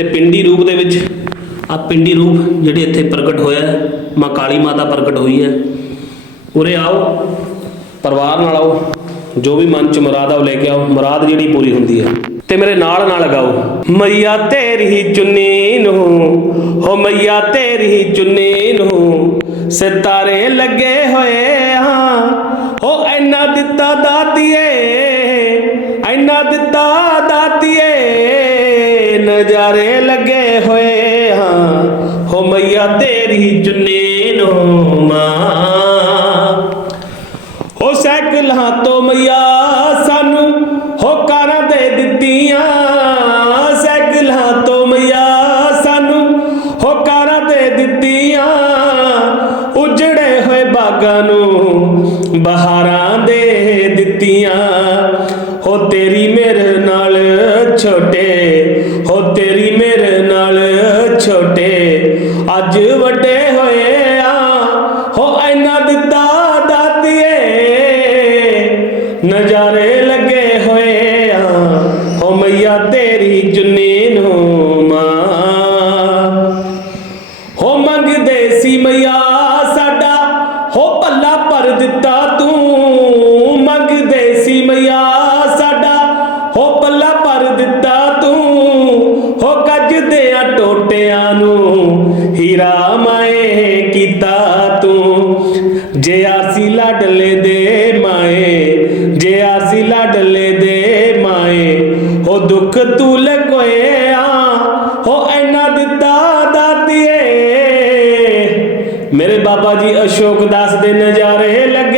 ਤੇ ਪਿੰਡੀ ਰੂਪ ਦੇ ਵਿੱਚ ਆ ਪਿੰਡੀ ਰੂਪ ਜਿਹੜੇ ਇੱਥੇ ਪ੍ਰਗਟ ਹੋਇਆ ਮਾਂ ਕਾਲੀ ਮਾਤਾ ਪ੍ਰਗਟ ਹੋਈ ਹੈ। ਉਰੇ ਆਓ, ਪਰਿਵਾਰ ਨਾਲ ਆਓ, ਜੋ ਵੀ ਮਨ ਚ ਮੁਰਾਦ ਆ ਉਹ ਲੈ ਕੇ ਆਓ, ਮੁਰਾਦ ਜਿਹੜੀ ਪੂਰੀ ਹੁੰਦੀ ਹੈ। ਤੇ ਮੇਰੇ ਨਾਲ ਨਾਲ ਗਾਓ, ਮਈਆ ਤੇਰੀ ਚੁੰਨੀ ਨੂੰ, ਹੋ ਮਈਆ ਤੇਰੀ ਚੁੰਨੀ ਨੂੰ, ਸਿਤਾਰੇ ਲੱਗੇ ਹੋਏ ਨਜ਼ਾਰੇ ਲੱਗੇ ਹੋਏ ਹਾਂ। ਹੋ ਮਈਆ, ਤੇਰੀ ਚੁੰਨੀ ਨੂੰ ਮਾਂ। ਹੋ ਸਾਈਕਲਾਂ ਤੋਂ ਮਈਆ, ਸਾਨੂੰ ਹੋ ਕਾਰਾਂ ਦੇ ਦਿੱਤੀਆਂ। ਸਾਈਕਲਾਂ ਤੋਂ ਮਈਆ, ਸਾਨੂੰ ਹੋ ਕਾਰਾਂ ਦੇ ਦਿੱਤੀਆਂ। ਉਜੜੇ ਹੋਏ ਬਾਗਾਂ ਨੂੰ ਬਹਾਰਾਂ ਦੇ ਦਿੱਤੀਆਂ। ਹੋ ਤੇਰੀ ਮੇਰੇ ਨਾਲ ਛੋਟੇ ਤੇਰੀ ਮੇਰੇ ਨਾਲ ਛੋਟੇ ਅੱਜ ਵੱਡੇ ਹੋਏ ਆ। ਹੋ ਐਨਾ ਦਿੱਤਾ ਦਾਤੀਏ, ਨਜ਼ਾਰੇ ਲੱਗੇ ਹੋਏ ਆ। ਹੋ ਮਈਆ ਤੇਰੀ ਜੁਨੀ ਨੂੰ ਮਾਂ। ਹੋ ਮੰਗਦੇ ਸੀ ਮਈਆ ਆ ਟੋਟਿਆਂ ਨੂੰ, ਹੀਰਾ ਮਾਏ ਕੀਤਾ ਤੂੰ। ਜੇ ਆਸੀ ਲਾਡਲੇ ਦੇ ਮਾਏ, ਜੇ ਆਸੀ ਲਾਡਲੇ ਦੇ ਮਾਏ, ਹੋ ਦੁੱਖ ਤੂੰ ਲਗੋਇਆ, ਹੋ ਐਨਾ ਦਿੱਤਾ ਦਾਤੀਏ। ਮੇਰੇ ਬਾਬਾ ਜੀ ਅਸ਼ੋਕ ਦਾਸ ਦੇ ਨਜ਼ਾਰੇ ਲੱਗੇ